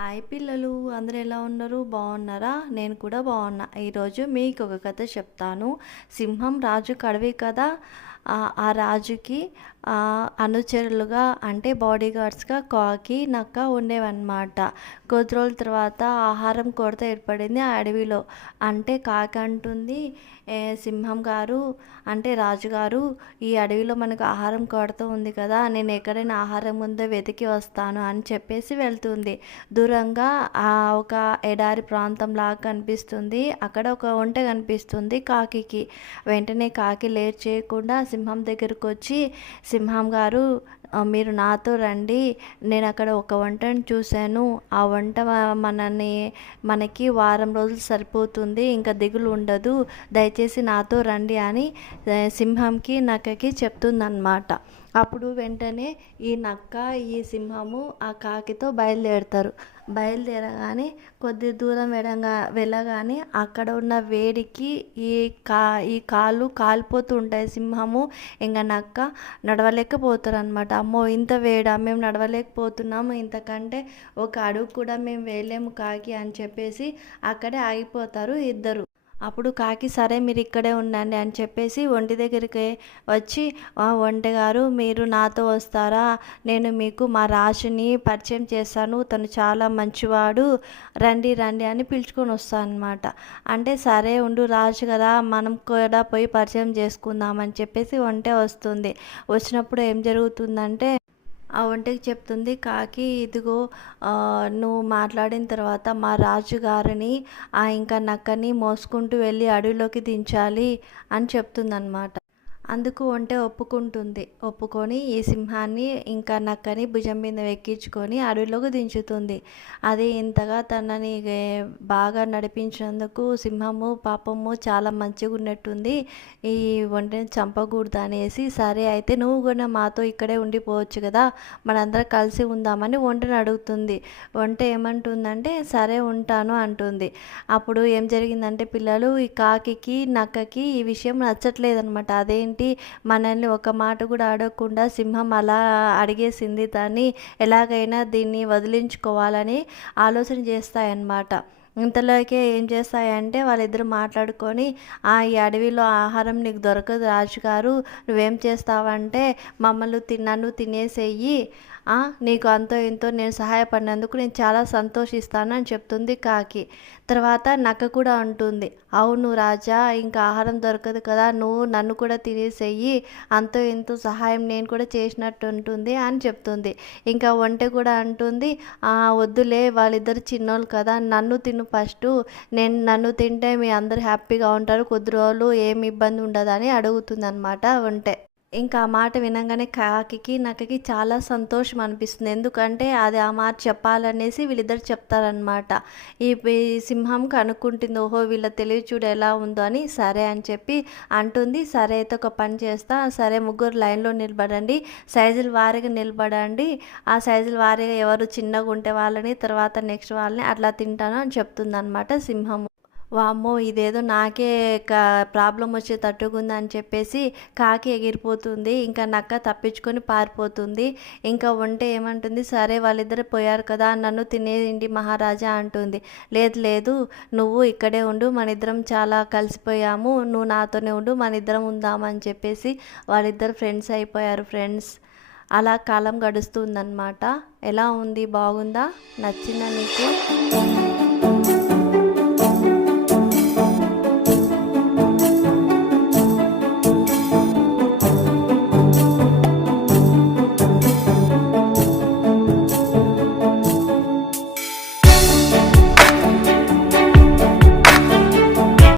Hi పిల్లలు, అందరూ ఎలా ఉన్నారు? బాగున్నారా? నేను కూడా బాగున్నా. ఈరోజు మీకు ఒక కథ చెప్తాను. సింహం రాజుకి అడవి కదా. ఆ రాజుకి అనుచరులుగా అంటే బాడీ గార్డ్స్గా కాకి నక్క ఉండేవన్నమాట. కొద్ది రోజుల తర్వాత ఆహారం కొరత ఏర్పడింది ఆ అడవిలో. అంటే కాకి అంటుంది, సింహం గారు అంటే రాజుగారు, ఈ అడవిలో మనకు ఆహారం కొరత ఉంది కదా, నేను ఎక్కడైనా ఆహారం ఉందో వెతికి వస్తాను అని చెప్పేసి వెళ్తుంది. దూరంగా ఒక ఎడారి ప్రాంతం లాగా కనిపిస్తుంది. అక్కడ ఒక ఒంటె కనిపిస్తుంది కాకికి. వెంటనే కాకి లేట్ చేయకుండా సింహం దగ్గరకు వచ్చి, సింహం గారు మీరు నాతో రండి, నేను అక్కడ ఒక వంటను చూశాను, ఆ వంట మనకి వారం రోజులు సరిపోతుంది, ఇంకా దిగులు ఉండదు, దయచేసి నాతో రండి అని సింహంకి నక్కకి చెప్తుందన్నమాట. అప్పుడు వెంటనే ఈ నక్క ఈ సింహము ఆ కాకితో బయలుదేరగానే కొద్ది దూరం వెళ్ళగానే అక్కడ ఉన్న వేడికి ఈ కాళ్ళు కాలిపోతూ ఉంటాయి. సింహము ఇంకా నక్క నడవలేకపోతారు అనమాట. అమ్మో ఇంత వేడా, మేము నడవలేకపోతున్నాము, ఇంతకంటే ఒక అడుగు కూడా మేము వేయలేము కాకి అని చెప్పేసి అక్కడే ఆగిపోతారు ఇద్దరు. అప్పుడు కాకి సరే మీరు ఇక్కడే ఉండండి అని చెప్పేసి ఒంటి దగ్గరికి వచ్చి, ఒంటె గారు మీరు నాతో వస్తారా, నేను మీకు మా రాజుని పరిచయం చేస్తాను, తను చాలా మంచివాడు, రండి రండి అని పిలుచుకొని వస్తాను అనమాట. అంటే సరే ఉండు రాజు కదా, మనం కూడా పోయి పరిచయం చేసుకుందాం అని చెప్పేసి ఒంటె వస్తుంది. వచ్చినప్పుడు ఏం జరుగుతుందంటే ఆ ఒంటెకి చెప్తుంది కాకి, ఇదిగో నువ్వు మాట్లాడిన తర్వాత మా రాజుగారిని ఇంకా నక్కని మోసుకుంటూ వెళ్ళి అడవిలోకి దించాలి అని చెప్తుందన్నమాట. అందుకు ఒంటె ఒప్పుకొని ఈ సింహాన్ని ఇంకా నక్కని భుజం మీద ఎక్కించుకొని అడవిలోకి దించుతుంది. అది ఇంతగా తనని బాగా నడిపించినందుకు సింహము పాపము చాలా మంచిగా ఉన్నట్టుంది, ఈ ఒంటెని చంపకూడదు అనేసి, సరే అయితే నువ్వు కూడా మాతో ఇక్కడే ఉండిపోవచ్చు కదా, మనందరం కలిసి ఉందామని ఒంటెని అడుగుతుంది. ఒంటె ఏమంటుందంటే సరే ఉంటాను అంటుంది. అప్పుడు ఏం జరిగిందంటే పిల్లలు, ఈ కాకికి నక్కకి ఈ విషయం నచ్చట్లేదనమాట. అదేంటి మనల్ని ఒక మాట కూడా అడగకుండా సింహం అలా అడిగేసింది, దాన్ని ఎలాగైనా దీన్ని వదిలించుకోవాలని ఆలోచన చేస్తాయన్నమాట. ఇంతలోకే ఏం చేస్తాయంటే వాళ్ళిద్దరు మాట్లాడుకొని, ఈ అడవిలో ఆహారం నీకు దొరకదు రాజుగారు, నువ్వేం చేస్తావంటే నన్ను తినేసేయి, నీకు అంతో ఇంతో నేను సహాయపడినందుకు నేను చాలా సంతోషిస్తాను అని చెప్తుంది కాకి. తర్వాత నక్క కూడా అంటుంది, అవును రాజా, ఇంకా ఆహారం దొరకదు కదా, నువ్వు నన్ను కూడా తినేసేయి, అంతో ఎంతో సహాయం నేను కూడా చేసినట్టు ఉంటుంది అని చెప్తుంది. ఇంకా ఒంటె కూడా అంటుంది, వద్దులే వాళ్ళిద్దరు చిన్నోళ్ళు కదా, నన్ను తిను ఫస్ట్, నన్ను తింటే మీ అందరు హ్యాపీగా ఉంటారు, కొద్ది రోజులు ఏమి ఇబ్బంది ఉండదు అని అడుగుతుంది అనమాట ఒంటె. ఇంకా ఆ మాట వినంగానే కాకికి నక్కకి చాలా సంతోషం అనిపిస్తుంది. ఎందుకంటే అది ఆ మాట చెప్పాలనేసి వీళ్ళిద్దరు చెప్తారనమాట. ఈ సింహం కనుక్కుంటుంది, ఓహో వీళ్ళ తెలివి చూడు ఎలా ఉందో అని. సరే అని చెప్పి అంటుంది. సరే అయితే ఒక పని చేస్తా, సరే ముగ్గురు లైన్లో నిలబడండి, సైజుల వారీగా నిలబడండి, ఆ సైజుల వారీగా ఎవరు చిన్నగా ఉంటే వాళ్ళని, తర్వాత నెక్స్ట్ వాళ్ళని అట్లా తింటాను అని చెప్తుంది అనమాట సింహము. వామ్మో ఇదేదో నాకే ప్రాబ్లం వచ్చేటట్టుగా అని చెప్పేసి కాకి ఎగిరిపోతుంది. ఇంకా నక్క తప్పించుకొని పారిపోతుంది. ఇంకా ఒంటె ఏమంటుంది, సరే వాళ్ళిద్దరు పోయారు కదా, నన్ను తినేయండి మహారాజా అంటుంది. లేదు లేదు, నువ్వు ఇక్కడే ఉండు, మన ఇద్దరం చాలా కలిసిపోయాము, నువ్వు నాతోనే ఉండు, మన ఇద్దరం ఉందామని చెప్పేసి వాళ్ళిద్దరు ఫ్రెండ్స్ అయిపోయారు. అలా కాలం గడుస్తుందన్నమాట. ఎలా ఉంది? బాగుందా? నచ్చిందా నీకు?